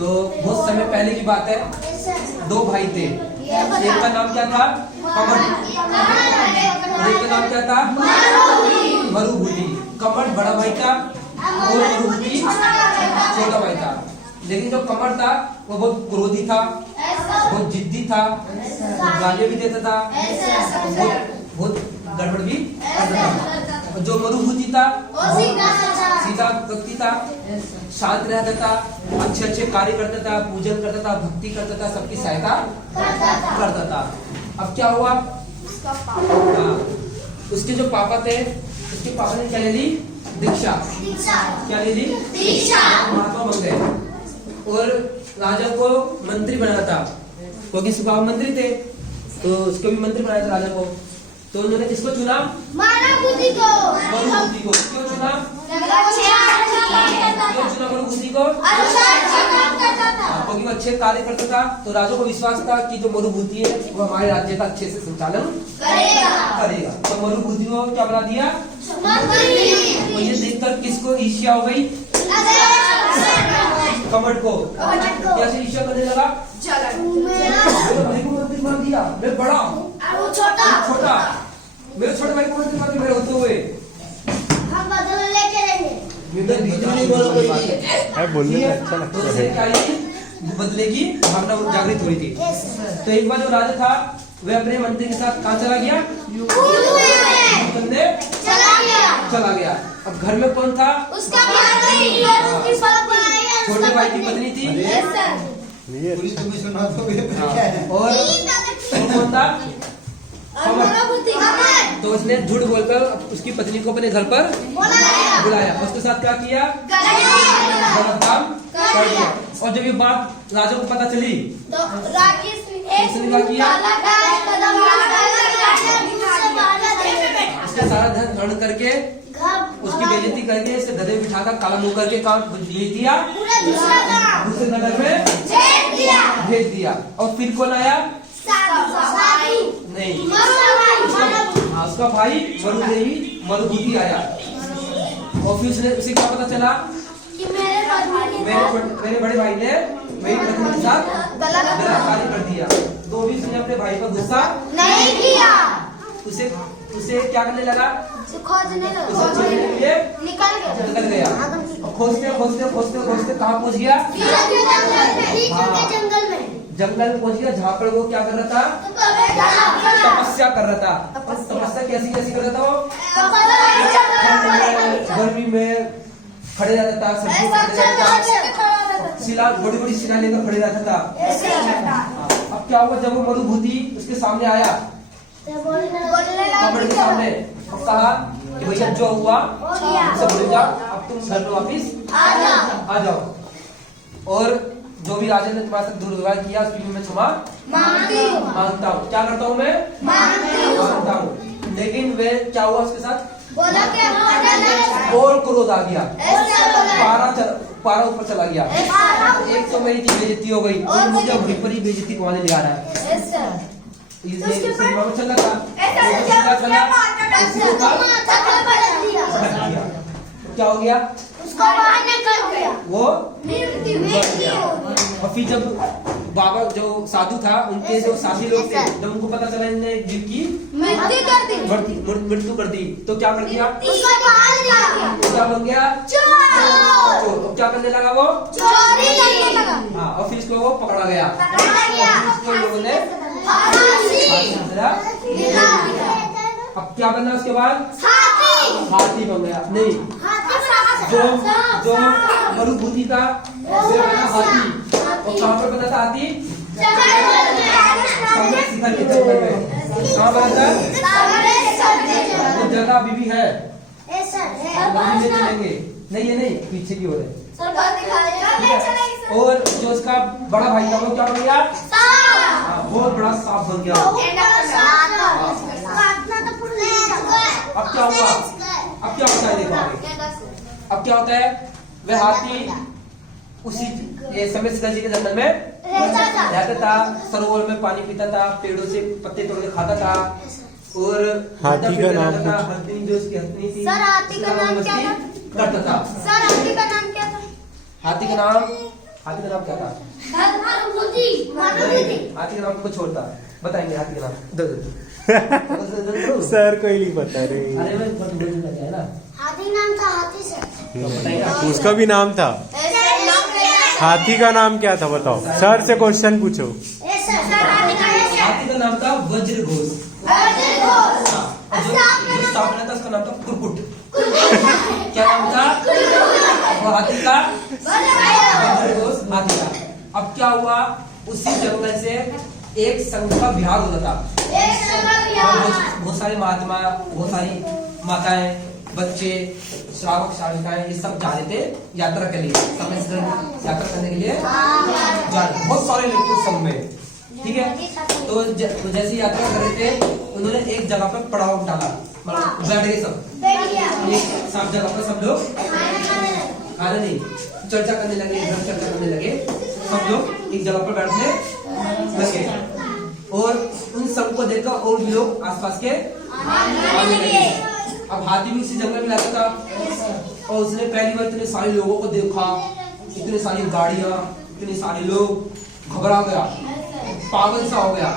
तो बहुत समय पहले की बात है, दो भाई थे। एक का नाम क्या था? कमर। एक का नाम क्या था? मरुभूति। कमर बड़ा भाई था और मरुभूति छोटा भाई था। लेकिन जो कमर था वो बहुत क्रोधी था, बहुत जिद्दी था, गालियां भी देता था, बहुत गड़बड़ भी करता था। जो मरुभूति था सीधा व्यक्ति था, शांत रहता था, अच्छे अच्छे कार्य करता था, पूजन करता था, भक्ति करता था, सबकी सहायता करता था। अब क्या हुआ? उसके जो पापा थे, उसके पापा ने क्या ले ली? दीक्षा। क्या ले ली? दीक्षा। महात्मा बन गए और राजा को मंत्री बनाना था, क्योंकि स्वभाव मंत्री थे, तो उसको भी मंत्री बनाया था राजा को। तो उन्होंने किसको चुना? मरुभूति को। क्यों चुना? क्यों चुना मरुभूति को? क्योंकि वो अच्छे कार्य करता था। तो राजा को विश्वास था कि जो मरुभूति है वो हमारे राज्य का अच्छे से संचालन करेगा। तो मरुभूति को क्या बना दिया? तो ये देखकर किसको ईर्ष्या हो गई? कमर को। कैसे ईर्ष्या करने लगा? मेरे भाई को मंत्री बना दिया, मैं बड़ा वो छोटा, मेरे छोटे भाई को मंत्री बना दिया, मेरे होते हुए हम बदला लेके रहेंगे। बोलने में अच्छा लगता है। बदले की भावना जागृत हुई थी। तो एक बार जो राजा था वह अपने मंत्री के साथ कहाँ चला गया? चला गया। अब घर में कौन था? उसका भाई छोटे भाई की पत्नी थी और कौन था? तो उसने झूठ बोलकर उसकी पत्नी को अपने घर पर बुलाया, उसके साथ क्या किया? गलत काम कर दिया। और जब ये बात राजा को पता चली तो उसने क्या किया? उसका सारा धन हरण करके, उसकी बेइज्जती करके, इसे गधे में बिठाकर काला मुंह करके काम ले दिया, दूसरे नगर में भेज दिया। और फिर कौन आया? नहीं, उसका भाई मरुभूति आया। और फिर उसे क्या पता चला? मेरे बड़े भाई ने मेरी पत्नी के साथ गलत कार्य कर दिया। तो भी उसने अपने भाई पर गुस्सा नहीं किया। उसे क्या करने लगा? खोजने के लिए निकल गया। खोजते कहाँ पहुँच गया? जंगल में पहुँच गया, जहाँ पर वो क्या कर रहा था? तपस्या कर रहा था। तपस्या कैसी कर रहा था? वो गर्मी में खड़े रहता था, शिला, बड़ी बड़ी शिला लेकर खड़े रहता था। अब क्या हुआ? जब वो मरुभूति उसके सामने आया, कमर के सामने, कहा कि भैया जो हुआ सब भूल जाओ, अब तुम घर में वापिस आ जाओ। और जो भी राजा ने तुम्हारे साथ दुर्व्यवहार किया उसकी भी मैं क्षमा मांगता हूँ। क्या करता हूँ? मैं मांगता हूँ। लेकिन वे क्या हुआ उसके साथ? और क्रोध आ गया, पारा ऊपर चला गया। एक तो मेरी बेइज्जती हो गई और मुझे वहीं पर ही बेइज्जती पहुंचाने ले आ रहा है। चल रहा क्या हो गया? उसको बाहर निकल गया। वो और फिर जब बाबा जो साधु था, उनके जो साथी लोग थे, जब उनको पता चला इनने जीव की मृत्यु कर दी, तो क्या कर दिया? क्या बन गया? चोर। तो क्या करने लगा? वो चोरी करने लगा। हाँ, और फिर इसको वो पकड़ा गया। इसको लोगों ने अब क्या बनना उसके बाद? हाथी बन गया। नहीं, जो मरुभूति था वो बना हाथी। और कहाँ पर बना था हाथी? शिखर के जंगल में। कहाँ बना था? वो जगह अभी भी है, ले चलेंगे। नहीं, ये नहीं, पीछे की ओर है। और जो उसका बड़ा भाई था वो क्या बन गया? बहुत बड़ा सांप बन गया। अब क्या हुआ? अब क्या होता है? देखो आगे अब क्या होता है? वह हाथी उसी समय सीता जी के जंगल में रहता था, सरोवर में पानी पीता था, पेड़ों से पत्ते तोड़ के खाता था। और हाथी का नाम हथनी जो उसकी हथनी थी, सर हाथी का नाम क्या था? करता था। सर हाथी का नाम क्या था? हाथी का नाम हाथी का नाम क्या था? मारुति। हाथी का नाम कुछ और था, बताएंगे हाथी का नाम। सर को ही नहीं पता रे। अरे मैं है ना, हाथी नाम था हाथी से। तो बताइए उसका भी नाम था। हाथी का नाम क्या था बताओ? सर से क्वेश्चन पूछो। हाथी का नाम था वज्र घोष। जो स्थापना था उसका नाम था कुरकुट। क्या नाम था? वो हाथी का वज्र घोष हाथी का। अब क्या हुआ, उसी जंगल से एक संघ का विहार होता था। बहुत सारे महात्मा, बहुत सारी माताएं, बच्चे, श्रावक श्राविकाएं ये सब जा रहे थे यात्रा के लिए, समय से यात्रा करने के लिए जा रहे, बहुत सारे लोग उस संघ में, ठीक है। तो जैसे यात्रा कर रहे थे उन्होंने एक जगह पर पड़ाव डाला, बैठ गए सब एक साफ जगह पर, सब लोग खाना नहीं चर्चा करने लगे, चर्चा करने लगे, सब लोग एक जगह पर बैठने लगे और उन सबको देखकर और भी लोग आसपास के आने लगे। अब हाथी भी उसी जंगल में रहता था और उसने पहली बार इतने सारे लोगों को देखा, इतने सारी गाड़ियां, इतने सारे लोग, घबरा गया, पागल सा हो गया।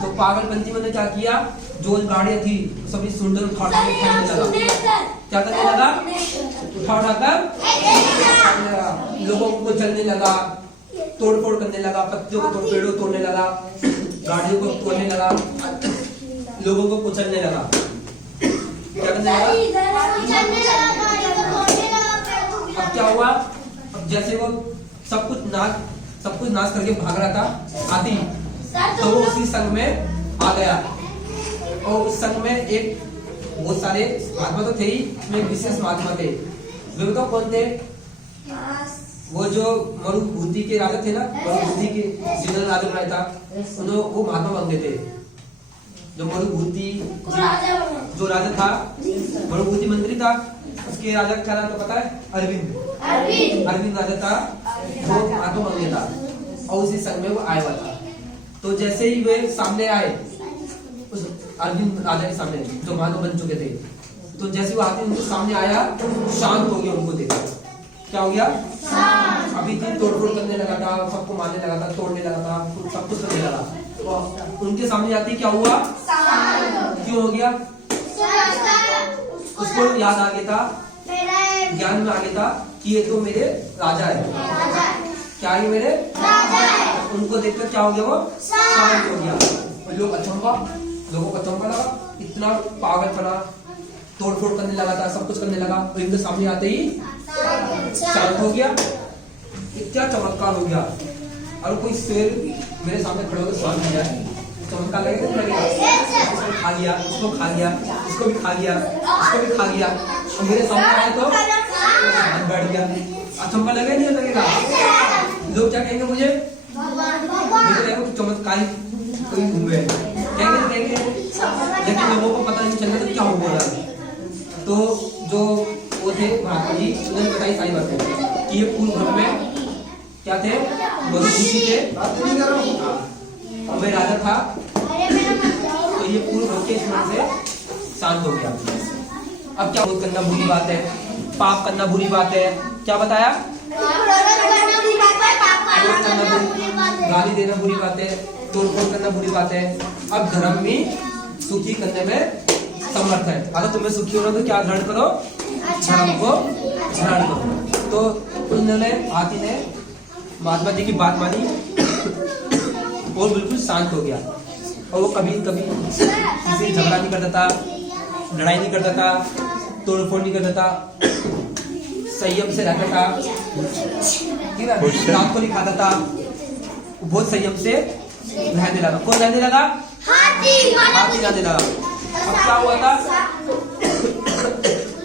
तो पागलपंती में क्या किया, जो गाड़ियां थी सभी सुंदर उठा उठा के फेंकने लगा। क्या करने लगा? उठा उठाकर लोगों को चलने लगा, तोड़ फोड़ करने लगा, पत्तियों को पेड़ों तोड़ने लगा, गाड़ियों को तोड़ने लगा, लोगों को कुचलने लगा। क्या करने लगा? अब क्या हुआ, अब जैसे वो सब कुछ नाश करके भाग रहा था हाथी, तो वो उसी संघ में आ गया और उस संघ में एक बहुत सारे महात्मा तो थे ही, उसमें विशेष महात्मा थे। वे तो कौन थे? वो जो मरुभूति के राजा थे ना, मरुभूति के जिन्होंने राजा बनाया था, उन्होंने वो महात्मा बन गए थे। जो मरुभूति जो राजा था, मरुभूति मंत्री था, उसके राजा का नाम तो पता है? अरविंद राजा था, वो महात्मा बन गया था और उसी संघ में वो आया हुआ था। तो जैसे ही वे सामने आए उस अरविंद राजा के सामने, जो महात्मा बन चुके थे, तो जैसे वो हाथी उनके सामने आया, शांत हो गया उनको देखकर। क्या हो गया? अभी तक तोड़फोड़ करने लगा था, सबको मारने लगा था, तोड़ने लगा था, सब कुछ करने लगा। तो उनके सामने आते क्या हुआ? क्यों हो गया? उसको याद आ गया था, ज्ञान में आ गया था कि ये तो मेरे राजा है। क्या ये मेरे राजा है? उनको देखकर क्या हो गया? वो शांत हो गया। लोगों को अचंभा लगा, इतना पागलपना, तोड़फोड़ करने लगा था, सब कुछ करने लगा, तो इनके सामने आते ही शांत हो गया। क्या चमत्कार हो गया। और कोई शेर मेरे सामने खड़े होकर शांत हो जाए, चमत्कार लगेगा नहीं लगेगा? इसको खा लिया, इसको खा लिया, इसको भी खा लिया, इसको भी खा लिया, और मेरे सामने आए तो शांत बैठ गया। अचंभा लगेगा नहीं लगेगा? लोग क्या कहेंगे मुझे? चमत्कारी कोई हुए कहेंगे, लेकिन लोगों को पता नहीं चल रहा था क्या हो रहा है। तो जो वो थे महात्मा जी, उन्होंने बताई सारी बातें कि ये पूर्व ब्रह्म में क्या थे? मरुभूति थे और मैं राजा था। तो ये पूर्व ब्रह्म के स्मरण से शांत हो गया। अब क्या करना बुरी बात है, पाप करना बुरी बात है। क्या बताया? गाली देना बुरी बात है, तोड़फोड़ करना बुरी बात है। अब धर्म में सुखी करने में समर्थ है। अगर तुम्हें सुखी होना तो क्या ग्रहण करो? धर्म को ग्रहण करो। तो उन्होंने, हाथी ने महात्मा जी की बात मानी और बिल्कुल शांत हो गया। और वो कभी किसी झगड़ा नहीं करता था, लड़ाई नहीं करता था, तोड़फोड़ नहीं करता था, संयम से रहता था, रात को नहीं खाता था, बहुत संयम से रहने लगा। कौन रहने लगा? हाथी रहने लगा। अब क्या हुआ था?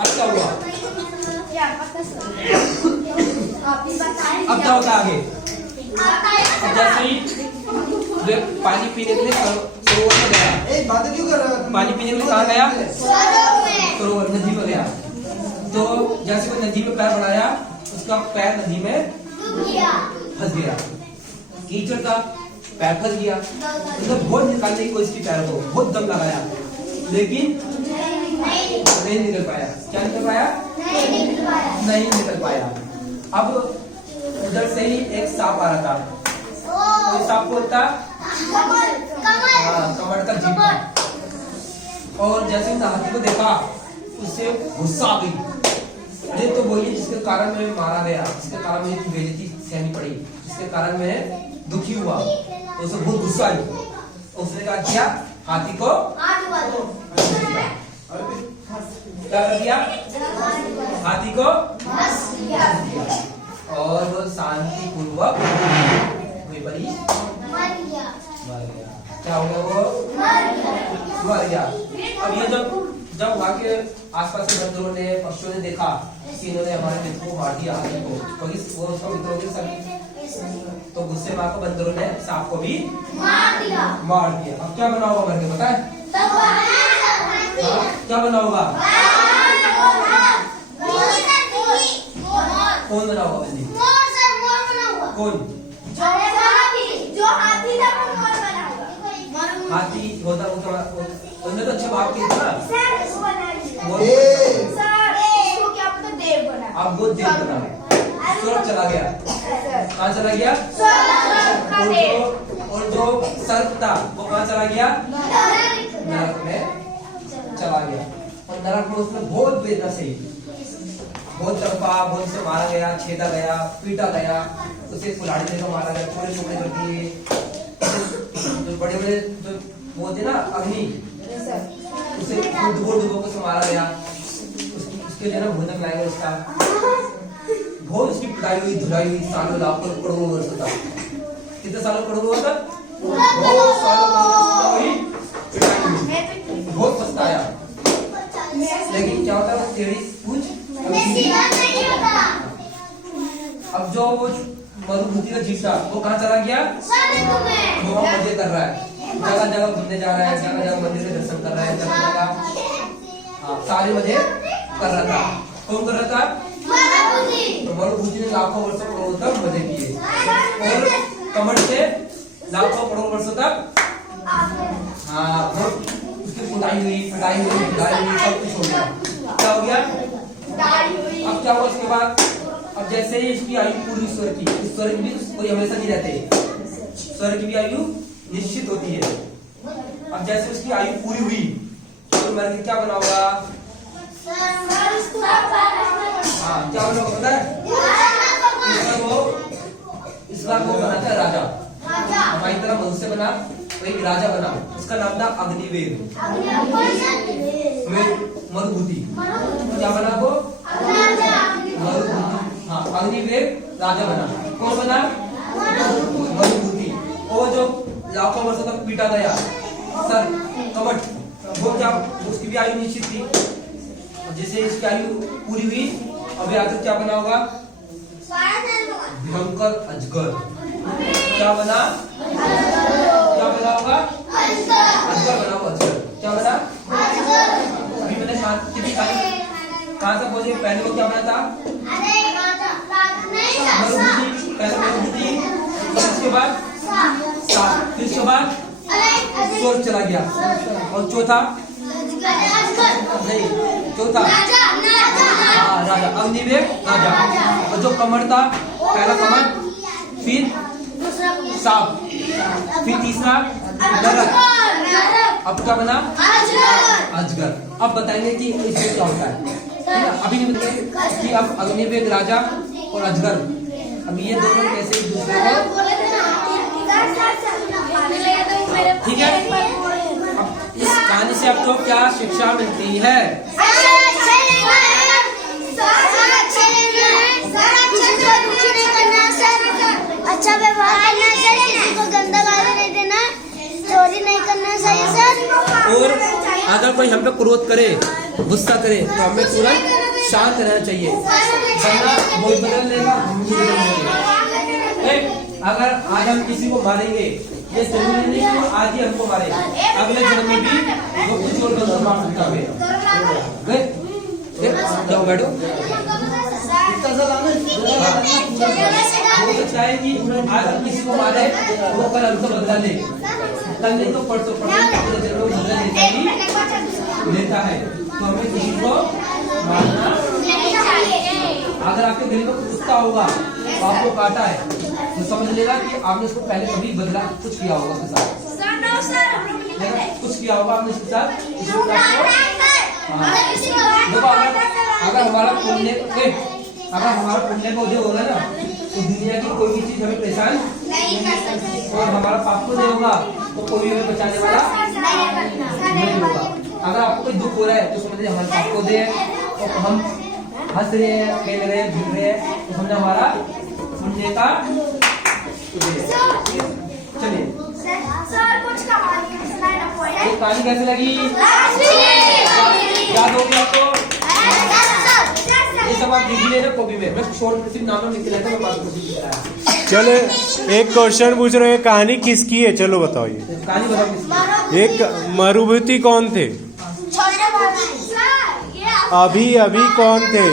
अब क्या हुआ? अब क्या होता आगे? अब जैसे ही वे पानी पीने के लिए सरोवर में गया, पानी पीने के लिए कहाँ गया? सरोवर, नदी में गया। तो जैसे वो नदी में पैर बढ़ाया, उसका पैर नदी में फंस गया। कीचड़ का पैर फंस गया। उसने बहुत निकालने की कोशिश की, पैर को बहुत दम लगाया, लेकिन नहीं निकल पाया। क्या निकल पाया? नहीं निकल पाया। अब उधर से ही एक सांप आ रहा था। कोई सांप बोलता कमर का जीभ था। और जैसे उसने हाथी को देखा उससे गुस्सा आ गई। अरे तो वही जिसके कारण मैं मारा गया, जिसके कारण मुझे बेइज्जती सहनी पड़ी, जिसके कारण मैं दुखी हुआ, तो उसे बहुत गुस्सा आई। उसने क्या किया, हाथी को क्या कर दिया, हाथी को और वो शांति पूर्वक मर गया। क्या हो गया, वो मर गया। अब ये जब वहाँ के आसपास के बंदरों ने, पक्षियों ने देखा कि इन्होंने हमारे मित्र को मार दिया, हाथी को, वो उसका मित्र हो गया, तो गुस्से में आकर बंदरों ने सांप को भी मार दिया। अब क्या बना होगा करके पता है? क्या बना होगा? कौन बना होगा बंदी? कौन? हाथी होता उनने तो अच्छे भाव किए था। अब वो देव बना, स्वर्ग चला गया। कहाँ चला गया? और जो सर्प था वो कहाँ चला गया? नरक में चला गया। और नरक में उसने बहुत वेदना सही, बहुत तड़पा, बहुत से मारा गया, छेदा गया, पीटा गया, उसे कुल्हाड़ी देकर मारा गया, टुकड़े टुकड़े कर दिए। जो बड़े बड़े जो वो होते ना अग्नि, उसे डुबो के मारा गया। उसके लिए ना भोजन लाएगा उसका, बहुत उसकी पिटाई हुई, धुलाई हुई, सालों लाखों करोड़ों वर्ष तक। कितने सालों करोड़ों वर्ष तक? बहुत सालों हुई, पिटाई हुई, बहुत पछताया। लेकिन क्या होता है, टेढ़ी पूछ। अब जो वो मरुभूमि का जीव था वो कहाँ चला गया? वो मजे कर रहा है, जगह जगह घूमने जा रहा है, जगह जगह मंदिर के दर्शन कर रहा है, जगह जगह सारे मजे कर रहा था। कौन कर रहा था? तो मरुभूमि ने लाखों वर्षों करोड़ों तक मजे किए, और कमर से लाखों करोड़ों वर्षों तक उसकी कुटाई हुई, पिटाई हुई, धुलाई हुई, सब कुछ हो गया। क्या हो गया? अब क्या हुआ उसके बाद? अब जैसे ही इसकी आयु पूरी स्वर्ग की, स्वर्ग भी कोई हमेशा नहीं रहते, स्वर्ग की भी आयु निश्चित होती है। अब जैसे उसकी आयु पूरी हुई तो मर के क्या बना होगा? हाँ, क्या बना होगा पता है? इस बार वो बना था राजा, हमारी तरह मनुष्य बना, एक राजा बना। उसका नाम था अग्निवेग मरुभूति। क्या बना वो? हाँ, अग्निवेग राजा बना। कौन बना? मरुभूति। वो जो लाखों वर्षों तक पीटा गया सर कमट, वो क्या, उसकी भी आयु निश्चित थी। जैसे इसकी आयु पूरी हुई, अभी आखिर क्या बना होगा? भयंकर अजगर। क्या बना? क्या बना होगा? अजगर बना होगा, अजगर। क्या बना? अभी मैंने कितनी कहाँ तक पहुंचे? पहले वो क्या बना था? मरुभूमि, पहले मरुभूमि, इसके बाद सांप, फिर इसके बाद स्वर्ग चला गया, और चौथा नहीं, चौथा राजा, अग्निवेग राजा। और जो कमर था, पहला कमर, फिर सांप, फिर तीसरा नरक, अब क्या बना? अजगर। अब बताएंगे कि इसमें क्या होता है। अभी नहीं बताएंगे कि अब अग्निवेग राजा और अजगर, अब ये दोनों कैसे एक दूसरे को, ठीक है। अब इस कहानी से आपको क्या शिक्षा मिलती है? अच्छा व्यवहार करना चाहिए, किसी को गंदा गाली नहीं देना, चोरी नहीं करना चाहिए सर। और अगर कोई हम पे क्रोध करे, गुस्सा करे, तो हमें तुरंत शांत रहना चाहिए, वरना वो बदल लेगा, हम भी बदल लेंगे। अगर आज हम किसी को मारेंगे, ये जरूरी नहीं कि आज ही हमको मारे, अगले जन्म में भी वो कुछ और गलत मार सकता है। जाओ बैठो। हो सकता है कि आज हम किसी को मारे, वो कल हमको बदला ले, कल नहीं तो परसों बदला लेता है। तो हमें किसी को मारना नहीं चाहिए। अगर आपके गली में कुत्ता होगा तो आपको काटा है तो समझ लेना कि आपने उसको पहले कभी बदला कुछ किया होगा उसके साथ, कुछ किया होगा आपने उसके साथ। देखो अगर हमारा पुण्य का उदय होगा ना तो दुनिया की कोई भी चीज हमें परेशान और हमारा पाप को नहीं होगा तो कोई भी हमें बचाने वाला नहीं होगा। अगर आपको कोई दुख हो रहा है तो समझिए हमारे पाप को दे और हम हंस रहे हैं, खेल रहे हैं, झूल रहे हैं तो समझे हमारा पुण्य का उदय है। चलिए ये कहानी कैसी लगी, याद होगी आपको? ये सब आप लिख लेना कॉपी में, मैं शॉर्ट सिर्फ नाम लिख लेता हूँ, मैं बात कोशिश कराया। चलो एक क्वेश्चन पूछ रहे हो, ये कहानी किसकी है? चलो बताओ ये कहानी बताओ किसकी? एक मरुभूति कौन थे? अभी कौन थे?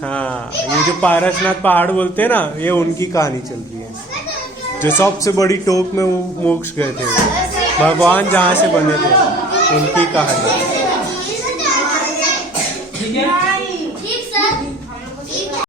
हाँ, ये जो पारसनाथ पहाड़ बोलते हैं ना, ये उनकी कहानी चल रही है। जो सबसे बड़ी टोक में वो मोक्ष गए थे, भगवान जहाँ से बने थे, उनकी कहानी। ठीक है।